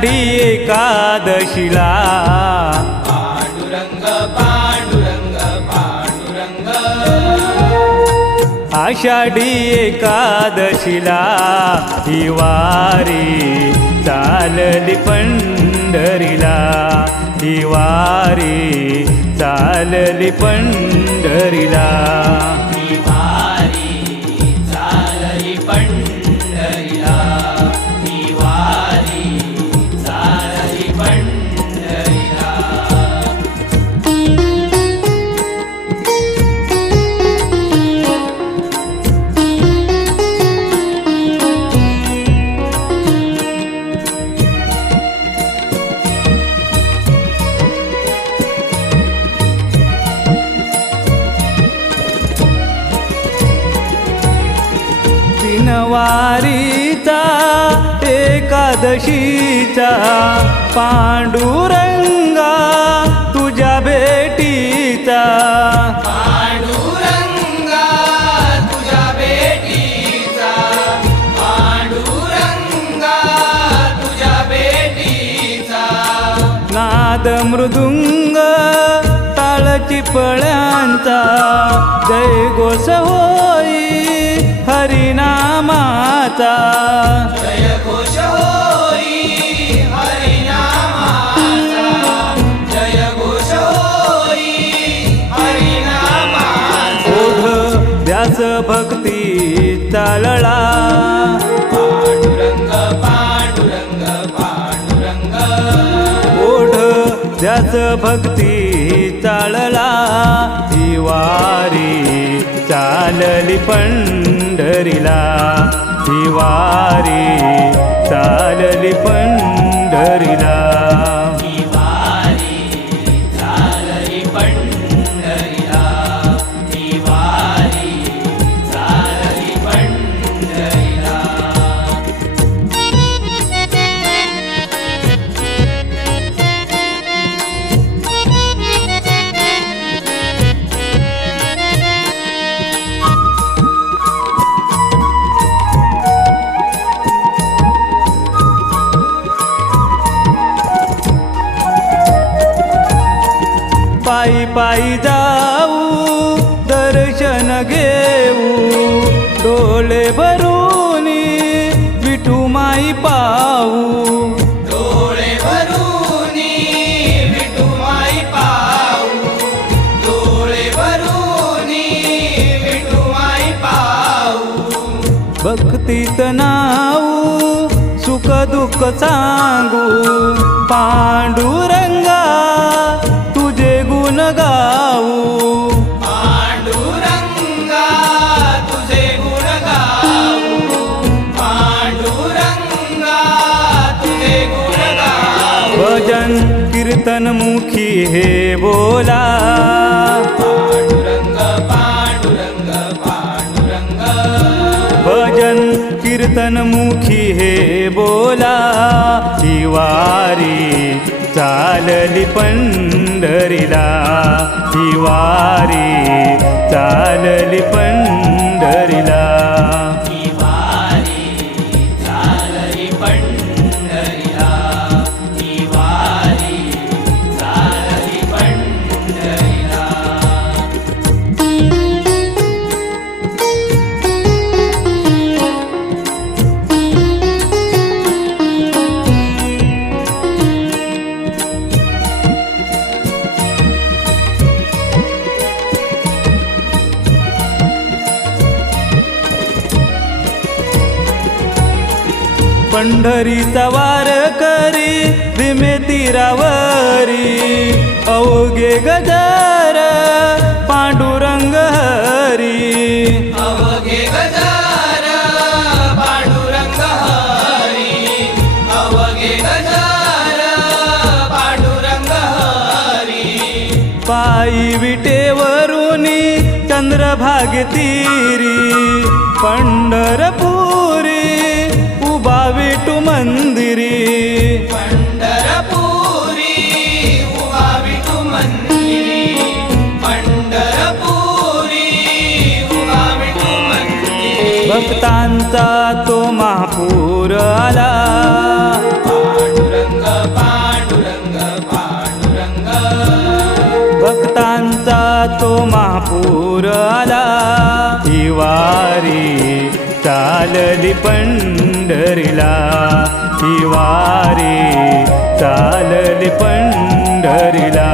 आषाढी एकादशीला पांडुरंग पांडुरंग पांडुरंग आषाढी एकादशीला ही वारी चालली पंढरीला ही वारी चालली पंढरीला ही वारी चालली पंढरीला ही वारी चालली पंढरीला वारीचा एकादशीचा पांडुरंगा तुझ्या भेटीचा पांडुरंगा तुझ्या भेटीचा पांडुरंगा तुझ्या भेटीचा नाद मृदुंग टाळची पळ्यांचा जय घोष होई हरिनामाचा जय घोष होई हरिनामाचा जय घोष होई हरिनामाचा ओढ व्यास भक्ती चालला पांडुरंग पांडुरंग पांडुरंग ओढ व्यास भक्ती चालला ही वारी चालली पंढरीला ही वारी चालली पंढरीला ही वारी चालली पंढरीला ही वारी चालली पंढरीला पायी पायी जाऊ दर्शन घेऊ डोळे भरूनी विठू माई पाहू डोळे भरूनी विठू माई पाहू डोळे भरूनी विठू माई पाहू भक्तीत नाऊ सुख दुःख सांगू पांडुरंगा तुझे गुण गाऊ पांडुरंगा तुझे गुण गाऊ पांडुरंगा तुझे गुण गाऊ भजन कीर्तन मुखी हे बोला पांडुरंग पांडुरंग पांडुरंग भजन कीर्तन मुखी हे बोला ही वारी चालली पंढरीला ही वारी चालली पंढरीला ही वारी चालली पंढरीला ही वारी चालली पंढरीला पंढरीचा वार करी भीमे तीरावरी अवघे गजर पांडुरंग हरी अवघे गजर पांडुरंग हरी अवघे गजर पांडुरंग हरी पायी विटेवरुनी चंद्रभागे तीरी पंढरपुरी उभा विठू मंदिरी पंढरपुरी उभा विठू मंदिरी पंढरपुरी उभा विठू मंदिरी भक्तांचा तो महापूर आला पांडुरंग चालली पंढरीला ही वारी चालली पंढरीला.